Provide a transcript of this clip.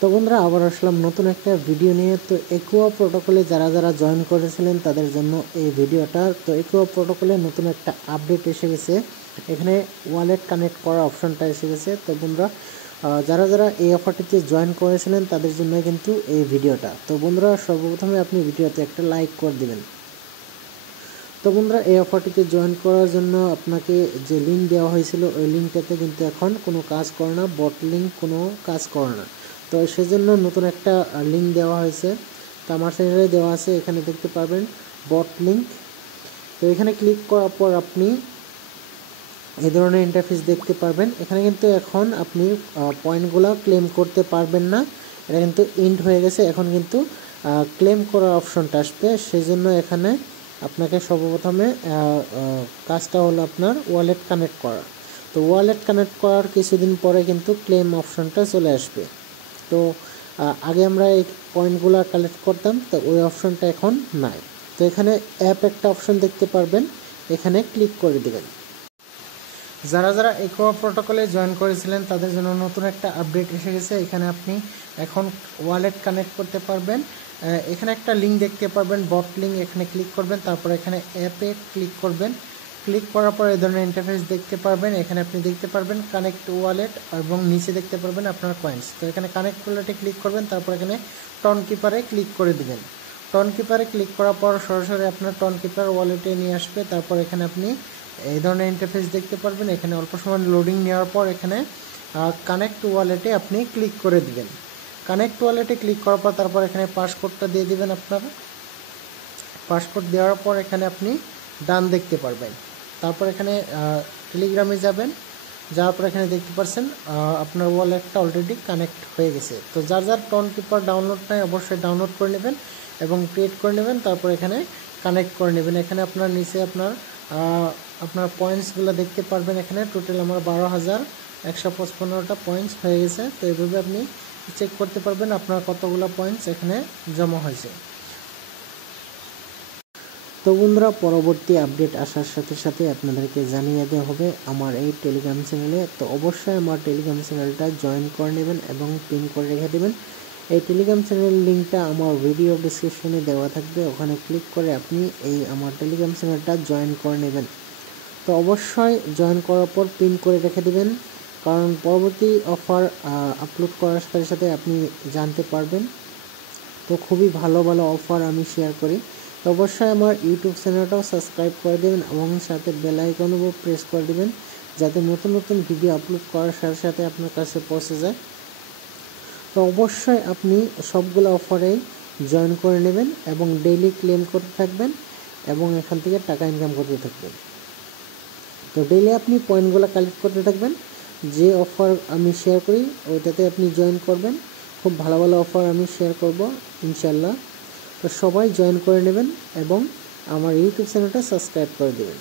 তো বন্ধুরা আবার আসলাম নতুন একটা ভিডিও নিয়ে। তো একুয়া প্রোটোকলে যারা যারা জয়েন করেছিলেন তাদের জন্য এই ভিডিওটা। তো একুয়া প্রোটোকলে নতুন একটা আপডেট এসে গেছে, এখানে ওয়ালেট কানেক্ট করার অপশনটা এসে গেছে। তো বন্ধুরা যারা যারা এই অফারটিতে জয়েন করেছিলেন তাদের জন্য কিন্তু এই ভিডিওটা। তো বন্ধুরা সর্বপ্রথমে আপনি ভিডিওতে একটা লাইক করে দিবেন। তো বন্ধুরা এই অফারটিতে জয়েন করার জন্য আপনাকে যে লিঙ্ক দেওয়া হয়েছিল ওই লিঙ্কটাতে কিন্তু এখন কোনো কাজ করে না, বট লিঙ্ক কোনো কাজ করে না। তো সেজন্য নতুন একটা লিঙ্ক দেওয়া হয়েছে, তো আমার চ্যানেলে দেওয়া আছে, এখানে দেখতে পারবেন বট লিঙ্ক। তো এখানে ক্লিক করার পর আপনি এই ধরনের ইন্টারফেস দেখতে পারবেন। এখানে কিন্তু এখন আপনি পয়েন্টগুলো ক্লেম করতে পারবেন না, এটা কিন্তু এন্ড হয়ে গেছে। এখন কিন্তু ক্লেম করার অপশনটা আসবে, সেই জন্য এখানে আপনাকে সর্বপ্রথমে কাজটা হলো আপনার ওয়ালেট কানেক্ট করা। তো ওয়ালেট কানেক্ট করার কিছুদিন পরে কিন্তু ক্লেম অপশনটা চলে আসবে। তো আগে আমরা এই পয়েন্টগুলো কালেক্ট করতাম, তো ওই অপশনটা এখন নাই। তো এখানে অ্যাপ একটা অপশন দেখতে পারবেন, এখানে ক্লিক করে দেবেন। যারা যারা একুয়া প্রোটোকলে জয়েন করেছিলেন তাদের জন্য নতুন একটা আপডেট এসে গেছে। এখানে আপনি এখন ওয়ালেট কানেক্ট করতে পারবেন। এখানে একটা লিঙ্ক দেখতে পারবেন বট লিঙ্ক, এখানে ক্লিক করবেন, তারপর এখানে অ্যাপে ক্লিক করবেন। ক্লিক করার পর এই ধরনের ইন্টারফেস দেখতে পারবেন। এখানে আপনি দেখতে পারবেন কানেক্ট ওয়ালেট এবং নিচে দেখতে পারবেন আপনার কয়েন্স। তো এখানে কানেক্ট ওয়ালেটে ক্লিক করবেন, তারপর এখানে টন কিপারে ক্লিক করে দিবেন। টন কিপারে ক্লিক করার পর সরাসরি আপনার টন কিপার ওয়ালেটে নিয়ে আসবে। তারপর এখানে আপনি এই ধরনের ইন্টারফেস দেখতে পারবেন। এখানে অল্প সময় লোডিং নেওয়ার পর এখানে কানেক্ট ওয়ালেটে আপনি ক্লিক করে দিবেন। কানেক্ট ওয়ালেটে ক্লিক করার পর তারপর এখানে পাসওয়ার্ডটা দিয়ে দিবেন। আপনার পাসওয়ার্ড দেওয়ার পর এখানে আপনি ডান দেখতে পারবেন। তারপর এখানে টেলিগ্রামে যাবেন, যাওয়ার পর এখানে দেখতে পাচ্ছেন আপনার ওয়ালেটটা অলরেডি কানেক্ট হয়ে গেছে। তো যার যার টন কিপার ডাউনলোড নাই অবশ্যই ডাউনলোড করে নেবেন এবং ক্রিয়েট করে নেবেন, তারপর এখানে কানেক্ট করে নেবেন। এখানে আপনার নিচে আপনার পয়েন্টসগুলো দেখতে পারবেন। এখানে টোটাল আমার 12,155টা পয়েন্টস হয়ে গেছে। তো এইভাবে আপনি চেক করতে পারবেন আপনার কতগুলো পয়েন্টস এখানে জমা হয়েছে। তো বন্ধুরা পরবর্তী আপডেট আসার সাথে সাথে আপনাদেরকে জানিয়ে দেওয়া হবে আমার এই টেলিগ্রাম চ্যানেলে। তো অবশ্যই আমার টেলিগ্রাম চ্যানেলটা জয়েন করে নেবেন এবং পিন করে রেখে দেবেন। এই টেলিগ্রাম চ্যানেল লিঙ্কটা আমার ভিডিও ডিসক্রিপশনে দেওয়া থাকবে, ওখানে ক্লিক করে আপনি এই আমার টেলিগ্রাম চ্যানেলটা জয়েন করে নেবেন। তো অবশ্যই জয়েন করার পর পিন করে রেখে দেবেন, কারণ পরবর্তী অফার আপলোড করার সাথে সাথে আপনি জানতে পারবেন। তো খুবই ভালো ভালো অফার আমি শেয়ার করি। তো অবশ্যই আমার ইউটিউব চ্যানেলটাও সাবস্ক্রাইব করে দেবেন এবং সাথে বেল আইকনও প্রেস করে দেবেন, যাতে নতুন নতুন ভিডিও আপলোড করার সাথে সাথে আপনার কাছে পৌঁছে যায়। তো অবশ্যই আপনি সবগুলো অফারেই জয়েন করে নেবেন এবং ডেইলি ক্লেম করতে থাকবেন এবং এখান থেকে টাকা ইনকাম করতে থাকবেন। তো ডেইলি আপনি পয়েন্টগুলো কালেক্ট করতে থাকবেন, যে অফার আমি শেয়ার করি ওইটাতে আপনি জয়েন করবেন। খুব ভালো ভালো অফার আমি শেয়ার করব ইনশাল্লাহ। তো সবাই জয়েন করে নেবেন এবং আমার ইউটিউব চ্যানেলটা সাবস্ক্রাইব করে দেবেন।